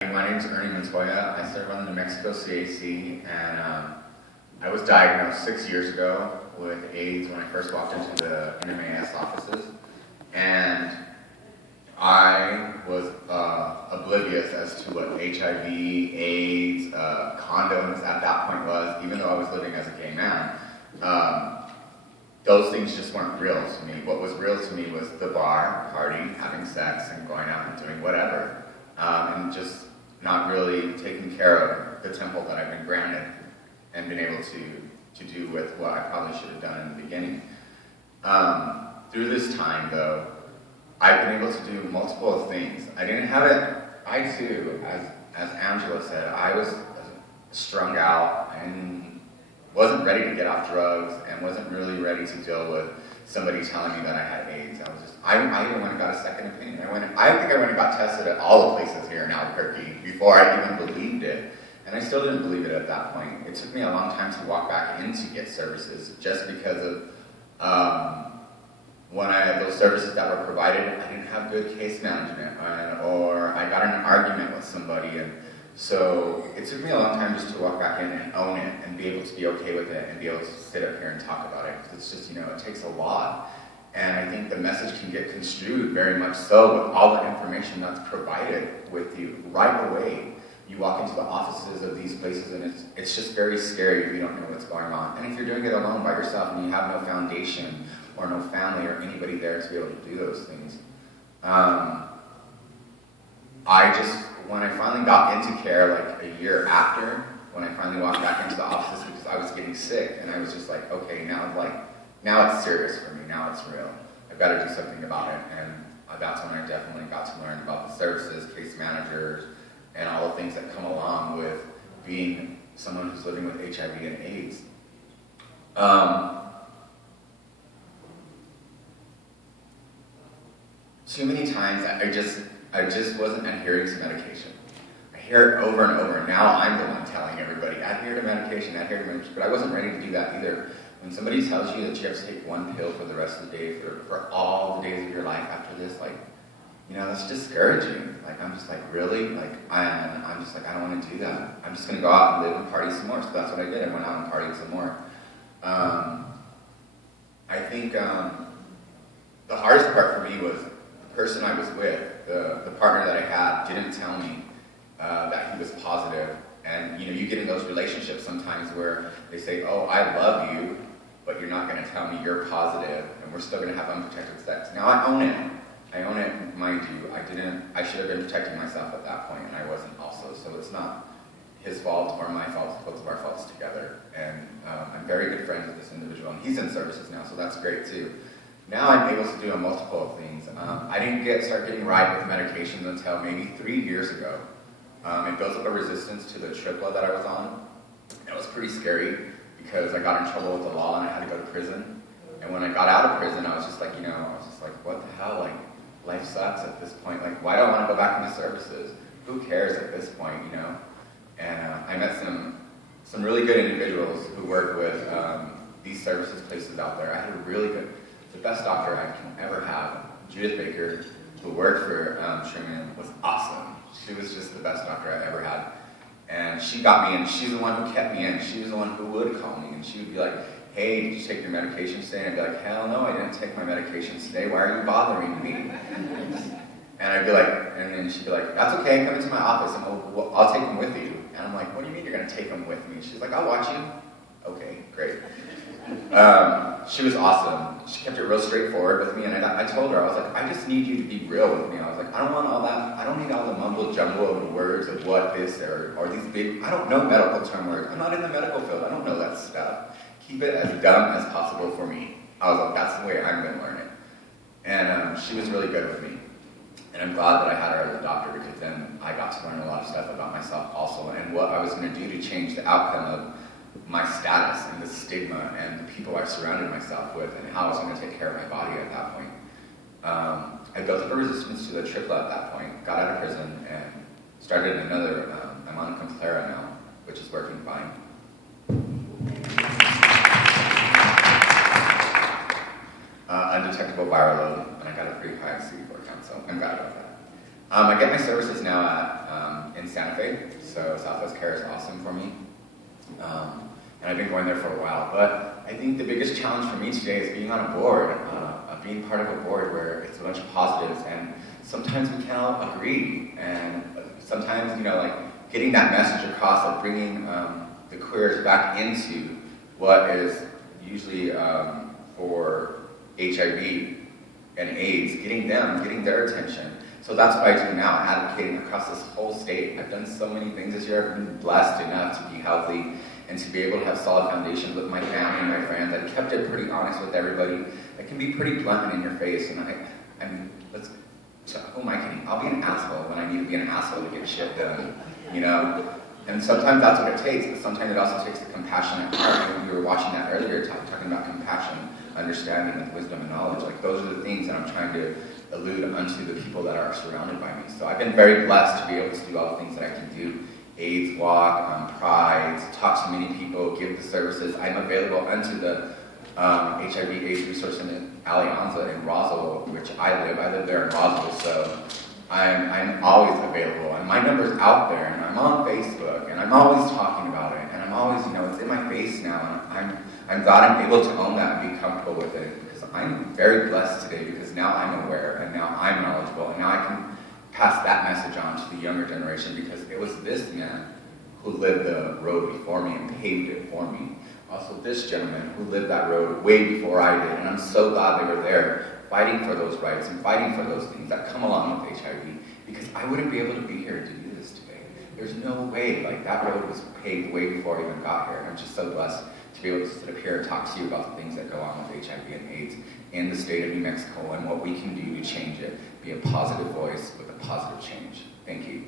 My name is Ernie Montoya. I serve on the New Mexico CAC, and I was diagnosed 6 years ago with AIDS when I first walked into the NMAS offices, and I was oblivious as to what HIV, AIDS, condoms at that point was, even though I was living as a gay man. Those things just weren't real to me. What was real to me was the bar, partying, having sex, and going out and doing whatever, and just not really taking care of the temple that I've been granted and been able to do with what I probably should have done in the beginning. Through this time, though, I've been able to do multiple things. I didn't have it, I too, as Angela said, I was strung out and wasn't ready to get off drugs and wasn't really ready to deal with somebody telling me that I had AIDS. I even went and got a second opinion. I think I went and got tested at all the places here in Albuquerque before I even believed it. And I still didn't believe it at that point. It took me a long time to walk back in to get services just because of when I had those services that were provided, I didn't have good case management, or I got in an argument with somebody, and so it took me a long time just to walk back in and own it and be able to be okay with it and be able to sit up here and talk about it, because it's just, it takes a lot. And I think the message can get construed very much so with all the information that's provided with you right away. You walk into the offices of these places and it's just very scary if you don't know what's going on. And if you're doing it alone by yourself and you have no foundation or no family or anybody there to be able to do those things. When I finally got into care, like a year after, when I finally walked back into the offices because I was getting sick, and I was just like, okay, now it's serious for me, now it's real. I've got to do something about it, and that's when I definitely got to learn about the services, case managers, and all the things that come along with being someone who's living with HIV and AIDS. Too many times I just wasn't adhering to medication. I hear it over and over. Now I'm the one telling everybody, adhere to medication, but I wasn't ready to do that either. When somebody tells you that you have to take one pill for the rest of the day, for all the days of your life after this, that's discouraging. I'm just like, really? I'm just like, I don't want to do that. I'm just going to go out and live and party some more. So that's what I did. I went out and partied some more. I think the hardest part for me was the person I was with, the partner that I had, didn't tell me that he was positive. And you get in those relationships sometimes where they say, oh, I love you, but you're not going to tell me you're positive, and we're still going to have unprotected sex. Now I own it, mind you. I should have been protecting myself at that point, and I wasn't also. So it's not his fault or my fault, it's both of our faults together. And I'm very good friends with this individual, and he's in services now, so that's great too. Now I'm able to do a multiple of things. I didn't start getting right with medications until maybe 3 years ago. It built up a resistance to the tripla that I was on. It was pretty scary because I got in trouble with the law and I had to go to prison. And when I got out of prison, I was just like, what the hell? Life sucks at this point. Why do I want to go back into services? Who cares at this point, And I met some really good individuals who work with these services places out there. I had the best doctor I can ever have, Judith Baker, who worked for Truman, was awesome. She was just the best doctor I ever had. And she got me in. She's the one who kept me in. She was the one who would call me. And she would be like, hey, did you take your medication today? And I'd be like, hell no, I didn't take my medication today. Why are you bothering me? And I'd be like, and then she'd be like, that's okay, come into my office and I'll take them with you. And I'm like, what do you mean you're going to take them with me? She's like, I'll watch you. Okay, great. She was awesome. She kept it real straightforward with me, and I told her, I was like, I just need you to be real with me. I was like, I don't want all that, I don't need all the mumble jumble of the words of what this or these big, I don't know medical term words. I'm not in the medical field, I don't know that stuff. Keep it as dumb as possible for me. I was like, that's the way I'm going to learn it. And she was really good with me. And I'm glad that I had her as a doctor, because then I got to learn a lot of stuff about myself also, and what I was going to do to change the outcome of my status and the stigma and the people I surrounded myself with, and how I was going to take care of my body at that point. I built up a resistance to the tripla at that point, got out of prison, and started another, I'm on Complera now, which is working fine. Undetectable viral load, and I got a pretty high CD4 count, so I'm glad about that. I get my services now at in San Fe, so Southwest Care is awesome for me. And I've been going there for a while. But I think the biggest challenge for me today is being on a board, being part of a board where it's a bunch of positives, and sometimes we can't agree, and sometimes, you know, like getting that message across of bringing the queers back into what is usually for HIV and AIDS, getting their attention. So that's what I do now, advocating across this whole state. I've done so many things this year. I've been blessed enough to be healthy and to be able to have solid foundations with my family and my friends. I've kept it pretty honest with everybody. I can be pretty blunt and in your face, and who am I kidding? I'll be an asshole when I need to be an asshole to get shit done, you know? And sometimes that's what it takes, but sometimes it also takes the compassionate heart. And we were watching that earlier, talking about compassion, understanding, with wisdom and knowledge. Like, those are the things that I'm trying to allude unto the people that are surrounded by me. So I've been very blessed to be able to do all the things that I can do. AIDS walk, prides, talk to many people, give the services. I'm available unto the HIV/AIDS Resource in Alianza in Roswell, which I live there in Roswell, so I'm always available. And my number's out there, and I'm on Facebook, and I'm always talking about it, and I'm always, you know, it's in my face now, and I'm glad I'm able to own that and be comfortable with it, because I'm very blessed today, because now I'm aware, and now I'm knowledgeable, and now I can pass that message on to the younger generation, because it was this man who lived the road before me and paved it for me. Also this gentleman who lived that road way before I did, and I'm so glad they were there fighting for those rights and fighting for those things that come along with HIV, because I wouldn't be able to be here to do this today. There's no way, like, that road was paved way before I even got here, and I'm just so blessed to be able to sit up here and talk to you about the things that go on with HIV and AIDS in the state of New Mexico and what we can do to change it. Be a positive voice with a positive change. Thank you.